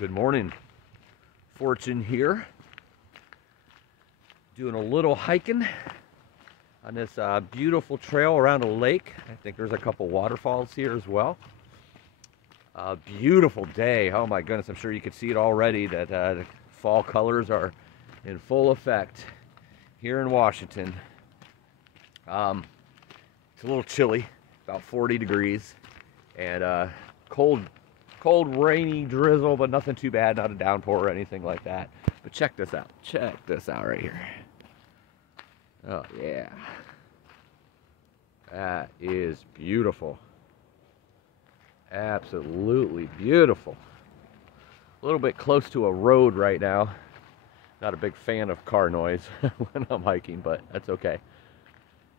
Good morning. Fortune here. Doing a little hiking on this beautiful trail around a lake. I think there's a couple waterfalls here as well. Beautiful day. Oh my goodness, I'm sure you can see it already that the fall colors are in full effect here in Washington. It's a little chilly, about 40 degrees, and cold, rainy drizzle, but nothing too bad, not a downpour or anything like that. But check this out. Check this out right here. Oh yeah. That is beautiful. Absolutely beautiful. A little bit close to a road right now. Not a big fan of car noise when I'm hiking, but that's okay.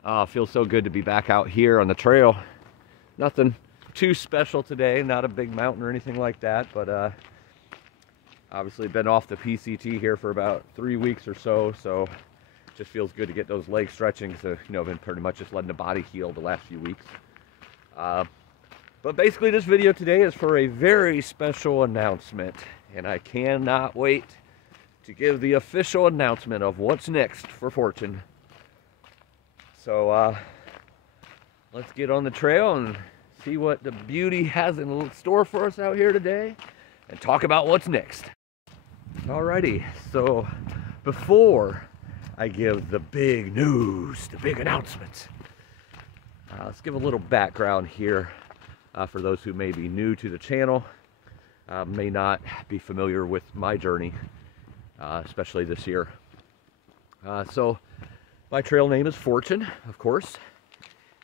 Oh, it feels so good to be back out here on the trail. Nothing too special today, not a big mountain or anything like that, but obviously been off the PCT here for about 3 weeks or so, so it just feels good to get those legs stretching. So, been pretty much just letting the body heal the last few weeks. But basically this video today is for a very special announcement, and I cannot wait to give the official announcement of what's next for Fortune. So let's get on the trail and see what the beauty has in store for us out here today and talk about what's next. Alrighty, so before I give the big news, the big announcement, let's give a little background here for those who may be new to the channel, may not be familiar with my journey, especially this year. So my trail name is Fortune, of course.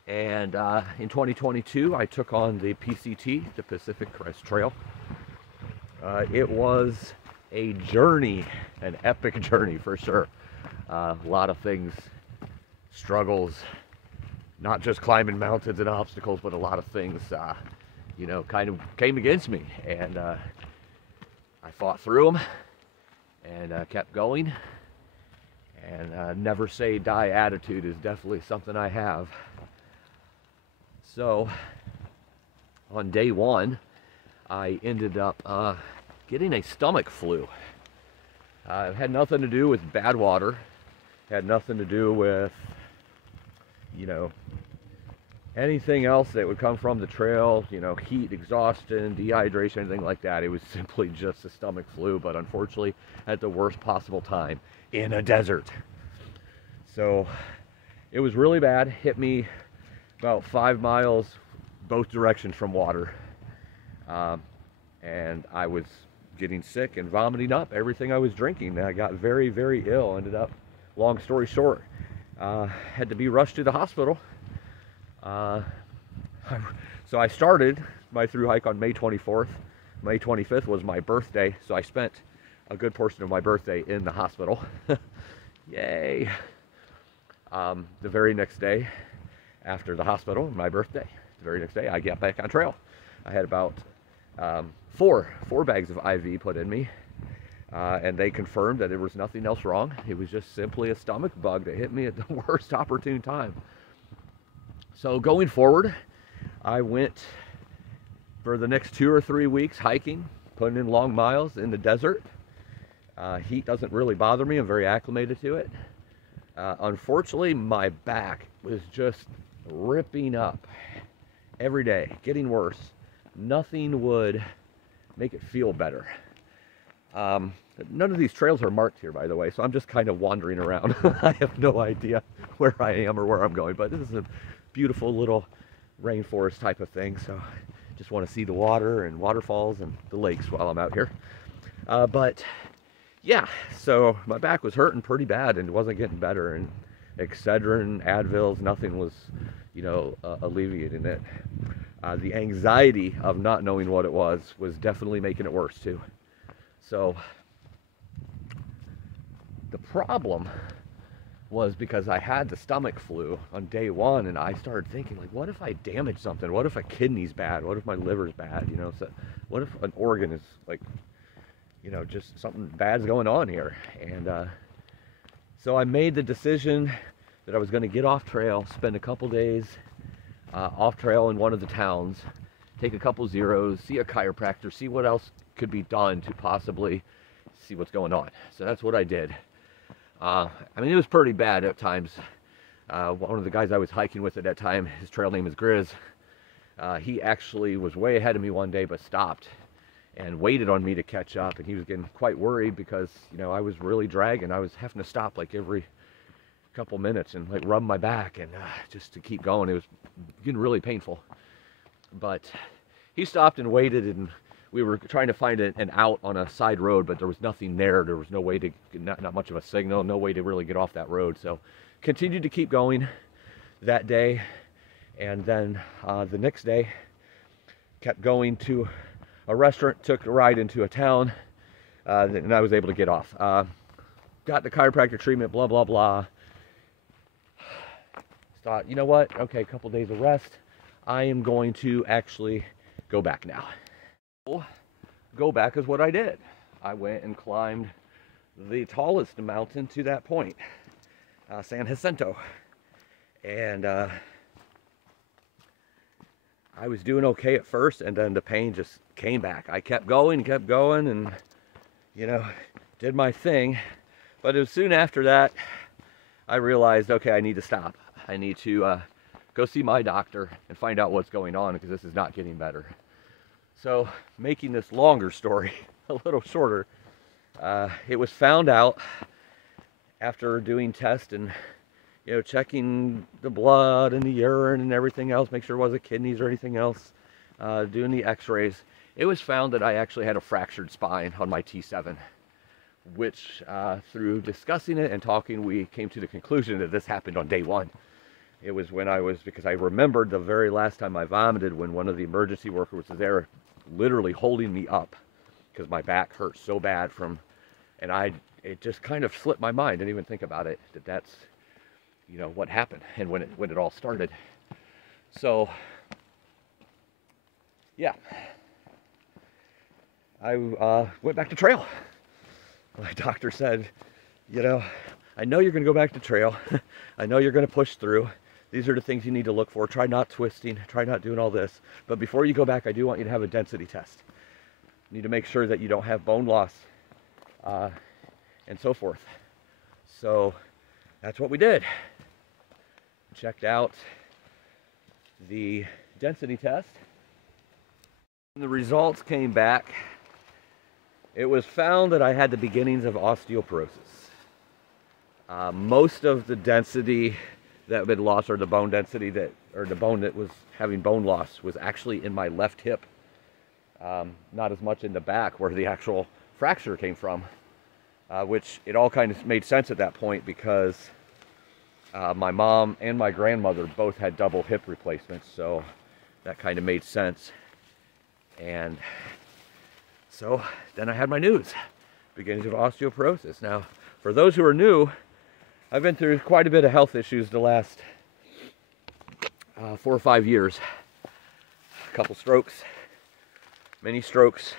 And in 2022, I took on the PCT, the Pacific Crest Trail. It was a journey, an epic journey for sure. A lot of things, struggles, not just climbing mountains and obstacles, but a lot of things, kind of came against me. And I fought through them and kept going. And never say die attitude is definitely something I have. So on day one, I ended up getting a stomach flu. It had nothing to do with bad water. It had nothing to do with, anything else that would come from the trail, heat, exhaustion, dehydration, anything like that. It was simply just a stomach flu, but unfortunately at the worst possible time in a desert. So it was really bad. Hit me about 5 miles both directions from water, and I was getting sick and vomiting up everything I was drinking. I got very, very ill. Ended up, long story short, had to be rushed to the hospital. So I started my through hike on May 24th. May 25th was my birthday, so I spent a good portion of my birthday in the hospital. Yay. The very next day after the hospital, my birthday, the very next day, I got back on trail. I had about four bags of IV put in me, and they confirmed that there was nothing else wrong. It was just simply a stomach bug that hit me at the worst opportune time. So going forward, I went for the next 2 or 3 weeks hiking, putting in long miles in the desert. Heat doesn't really bother me. I'm very acclimated to it. Unfortunately, my back was just ripping up every day, getting worse. Nothing would make it feel better. None of these trails are marked here, by the way, so I'm just kind of wandering around. I have no idea where I am or where I'm going, but this is a beautiful little rainforest type of thing, so just want to see the water and waterfalls and the lakes while I'm out here. But yeah, so my back was hurting pretty bad and it wasn't getting better, and Excedrin, Advils, nothing was, alleviating it. The anxiety of not knowing what it was definitely making it worse too. So the problem was because I had the stomach flu on day one, and I started thinking, like, what if I damage something? What if a kidney's bad? What if my liver's bad? So what if an organ is like, just something bad's going on here? And so I made the decision that I was going to get off trail, spend a couple days off trail in one of the towns, take a couple zeros, see a chiropractor, see what else could be done to possibly see what's going on. So that's what I did. I mean, it was pretty bad at times. One of the guys I was hiking with at that time, his trail name is Grizz. He actually was way ahead of me one day, but stopped and waited on me to catch up. And he was getting quite worried because, you know, I was really dragging. I was having to stop like every couple minutes and like rub my back and just to keep going. It was getting really painful. But he stopped and waited, and we were trying to find an out on a side road, but there was nothing there. There was no way to, not much of a signal, no way to really get off that road. So continued to keep going that day. And then the next day, kept going to a restaurant, took a ride into a town, and I was able to get off. Got the chiropractic treatment, blah, blah, blah. Thought, you know what? Okay, a couple days of rest. I am going to actually go back now. Go back is what I did. I went and climbed the tallest mountain to that point, San Jacinto. And I was doing okay at first, and then the pain just came back. I kept going, and, you know, did my thing. But it was soon after that, I realized, okay, I need to stop. I need to go see my doctor and find out what's going on, because this is not getting better. So, making this longer story a little shorter, it was found out after doing tests and, you know, checking the blood and the urine and everything else, make sure it wasn't kidneys or anything else, doing the x-rays. It was found that I actually had a fractured spine on my T7, which through discussing it and talking, we came to the conclusion that this happened on day one. It was when because I remembered the very last time I vomited when one of the emergency workers was there literally holding me up because my back hurt so bad it just kind of slipped my mind. Didn't even think about it, that's, you know, what happened and when it all started. So, yeah, I went back to trail. My doctor said, you know, I know you're going to go back to trail. I know you're going to push through. These are the things you need to look for. Try not twisting. Try not doing all this. But before you go back, I do want you to have a density test. You need to make sure that you don't have bone loss and so forth. So that's what we did. Checked out the density test. And the results came back. It was found that I had the beginnings of osteoporosis. Most of the density that had been lost, or the bone density or the bone that was having bone loss, was actually in my left hip. Not as much in the back where the actual fracture came from, which it all kind of made sense at that point because my mom and my grandmother both had double hip replacements, so that kind of made sense. And so then I had my news, beginnings of osteoporosis. Now, for those who are new, I've been through quite a bit of health issues the last 4 or 5 years. A couple strokes, many strokes,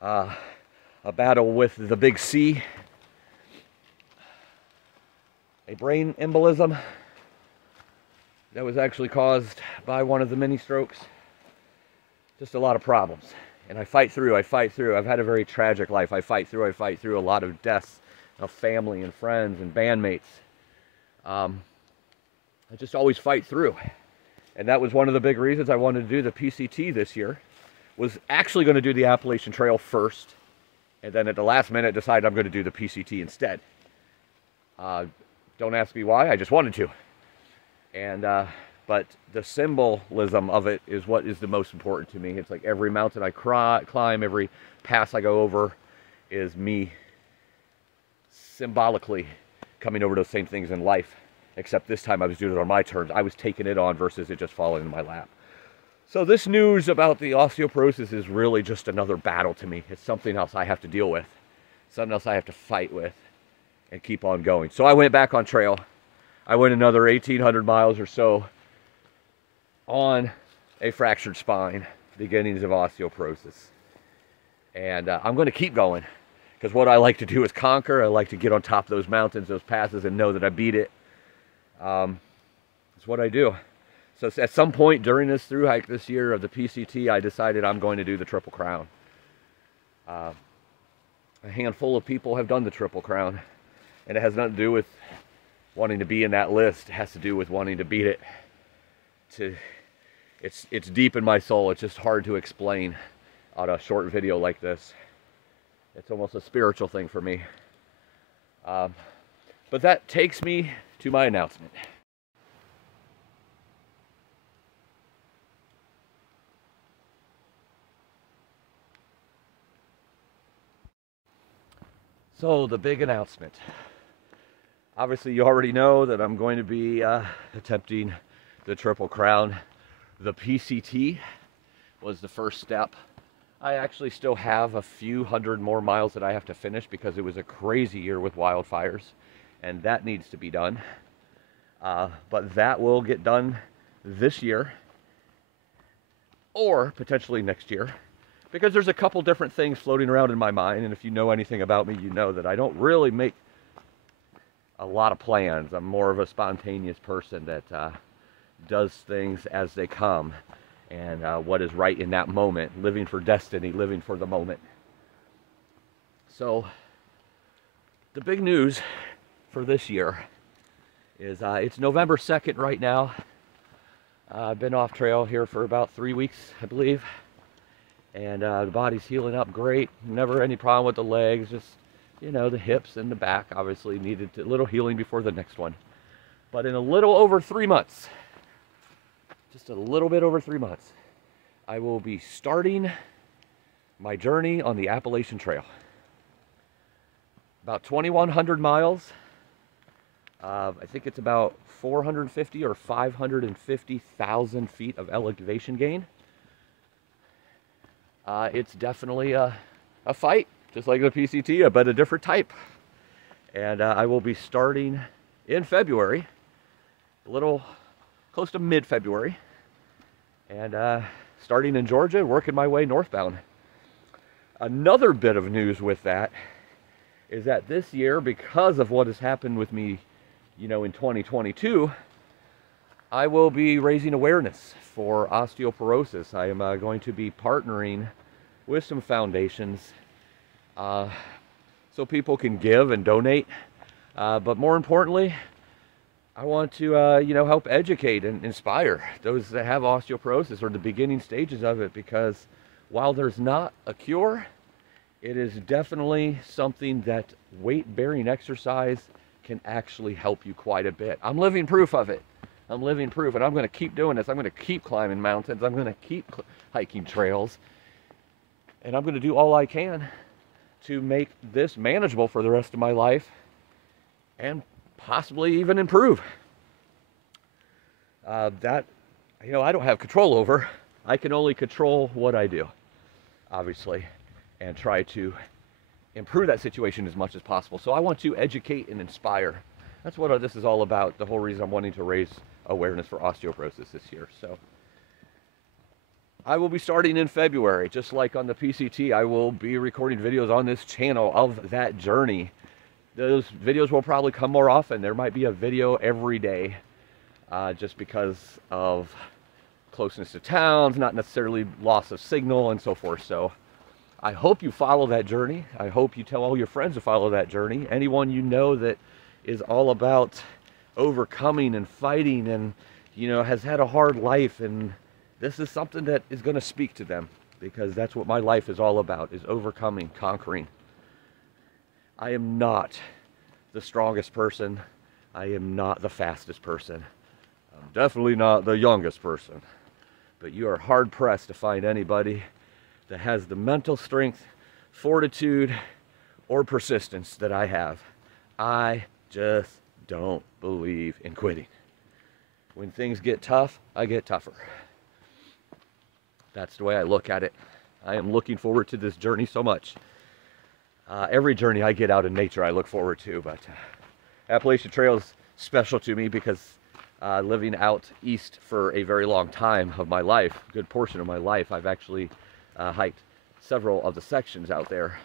a battle with the big C, a brain embolism that was actually caused by one of the many strokes. Just a lot of problems. And I fight through. I've had a very tragic life. I fight through a lot of deaths of family and friends and bandmates. I just always fight through. And that was one of the big reasons I wanted to do the PCT this year. Was actually going to do the Appalachian Trail first, and then at the last minute decided I'm going to do the PCT instead. Don't ask me why, I just wanted to. And but the symbolism of it is what is the most important to me. It's like every mountain I climb, every pass I go over is me symbolically coming over those same things in life, except this time I was doing it on my terms. I was taking it on versus it just falling in my lap. So this news about the osteoporosis is really just another battle to me. It's something else I have to deal with, something else I have to fight with and keep on going. So I went back on trail. I went another 1,800 miles or so on a fractured spine, beginnings of osteoporosis. And I'm going to keep going because what I like to do is conquer. I like to get on top of those mountains, those passes, and know that I beat it. It's what I do. So at some point during this thru hike this year of the PCT, I decided I'm going to do the Triple Crown. A handful of people have done the Triple Crown, and it has nothing to do with wanting to be in that list. It has to do with wanting to beat it. It's deep in my soul. It's just hard to explain on a short video like this. It's almost a spiritual thing for me. But that takes me to my announcement. So the big announcement. Obviously you already know that I'm going to be attempting the Triple Crown. The PCT was the first step. I actually still have a few hundred more miles that I have to finish because it was a crazy year with wildfires, and that needs to be done. But that will get done this year or potentially next year, because there's a couple different things floating around in my mind, and if you know anything about me, you know that I don't really make a lot of plans. I'm more of a spontaneous person that does things as they come, and what is right in that moment, living for destiny, living for the moment. So the big news for this year is it's November 2nd right now. I've been off trail here for about 3 weeks, I believe, and the body's healing up great. Never any problem with the legs, just, you know, the hips and the back obviously needed a little healing before the next one. But in a little over 3 months, just a little bit over 3 months, I will be starting my journey on the Appalachian Trail. About 2,100 miles. I think it's about 450 or 550,000 feet of elevation gain. It's definitely a fight, just like the PCT, but a different type. And I will be starting in February, a little close to mid-February, and starting in Georgia, working my way northbound. Another bit of news with that is that this year, because of what has happened with me, you know, in 2022, I will be raising awareness for osteoporosis. I am going to be partnering with some foundations so people can give and donate, but more importantly, I want to, you know, help educate and inspire those that have osteoporosis or the beginning stages of it, because while there's not a cure, it is definitely something that weight-bearing exercise can actually help you quite a bit. I'm living proof of it. I'm living proof, and I'm going to keep doing this. I'm going to keep climbing mountains. I'm going to keep hiking trails, and I'm going to do all I can to make this manageable for the rest of my life and possibly even improve. That, you know, I don't have control over. I can only control what I do, obviously, and try to improve that situation as much as possible. So I want to educate and inspire. That's what this is all about, the whole reason I'm wanting to raise awareness for osteoporosis this year. So I will be starting in February, just like on the PCT. I will be recording videos on this channel of that journey. Those videos will probably come more often. There might be a video every day, just because of closeness to towns, not necessarily loss of signal and so forth. So I hope you follow that journey. I hope you tell all your friends to follow that journey. Anyone you know that is all about overcoming and fighting and, you know, has had a hard life, and this is something that is going to speak to them, because that's what my life is all about, is overcoming, conquering. I am not the strongest person. I am not the fastest person. I'm definitely not the youngest person. But you are hard-pressed to find anybody that has the mental strength, fortitude, or persistence that I have. I just don't believe in quitting. When things get tough, I get tougher. That's the way I look at it. I am looking forward to this journey so much. Every journey I get out in nature I look forward to, but Appalachian Trail is special to me because living out east for a very long time of my life, a good portion of my life, I've actually hiked several of the sections out there.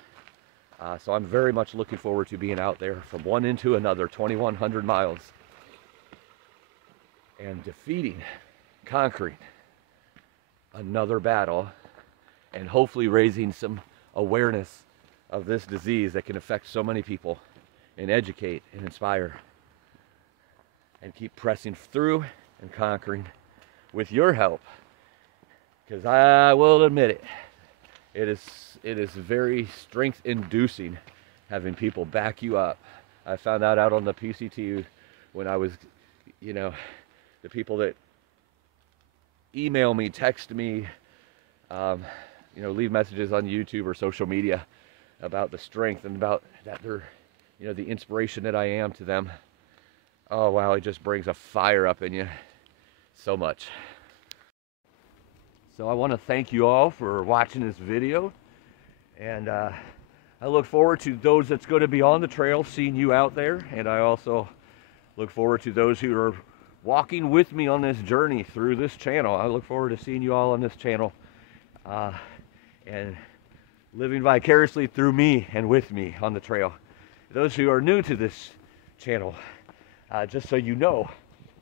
So I'm very much looking forward to being out there from one end to another, 2,100 miles, and defeating, conquering another battle, and hopefully raising some awareness of this disease that can affect so many people, and educate and inspire, and keep pressing through and conquering with your help. Because I will admit it, it is very strength inducing having people back you up. I found that out on the PCT when I was, you know, the people that email me, text me, you know, leave messages on YouTube or social media about the strength and about that they're, you know, the inspiration that I am to them. Oh wow, it just brings a fire up in you so much. So I want to thank you all for watching this video, and I look forward to those that's going to be on the trail, seeing you out there, and I also look forward to those who are walking with me on this journey through this channel. I look forward to seeing you all on this channel and living vicariously through me and with me on the trail. Those who are new to this channel, just so you know,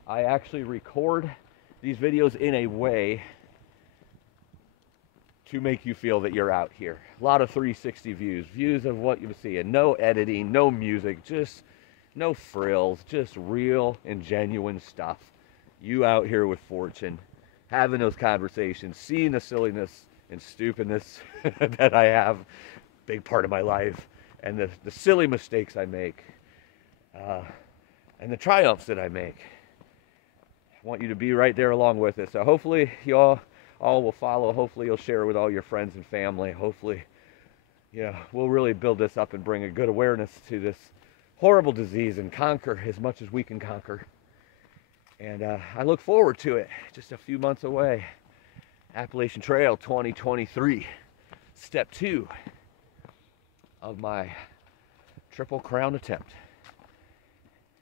I actually record these videos in a way to make you feel that you're out here. A lot of 360 views of what you see, and no editing, no music, just no frills, just real and genuine stuff. You out here with Fortune, having those conversations, seeing the silliness and stupidness that I have, big part of my life, and the silly mistakes I make, and the triumphs that I make. I want you to be right there along with us. So hopefully you all will follow. Hopefully you'll share with all your friends and family. Hopefully, you know, we'll really build this up and bring a good awareness to this horrible disease and conquer as much as we can conquer. And I look forward to it. Just a few months away. Appalachian Trail 2023, step 2 of my Triple Crown attempt.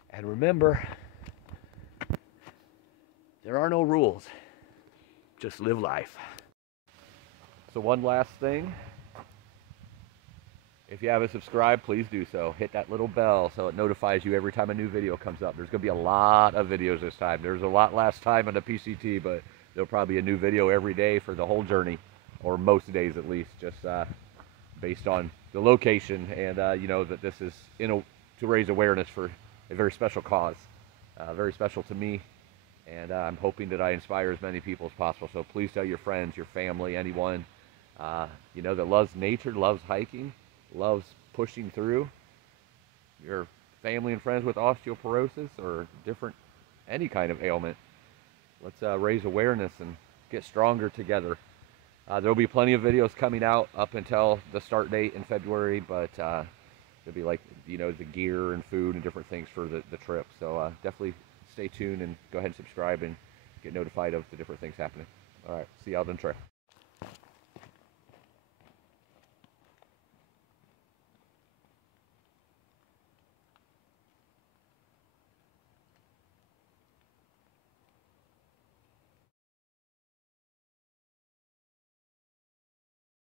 And remember, there are no rules. Just live life. So one last thing. If you haven't subscribed, please do so. Hit that little bell so it notifies you every time a new video comes up. There's going to be a lot of videos this time. There's a lot last time on the PCT, but there'll probably be a new video every day for the whole journey, or most days at least, just based on the location, and you know that this is to raise awareness for a very special cause, very special to me, and I'm hoping that I inspire as many people as possible. So please tell your friends, your family, anyone you know that loves nature, loves hiking, loves pushing through, your family and friends with osteoporosis or any kind of ailment. Let's raise awareness and get stronger together. There'll be plenty of videos coming out up until the start date in February, but there'll be, like, you know, the gear and food and different things for the trip. So definitely stay tuned and go ahead and subscribe and get notified of the different things happening. All right, see y'all on the trail.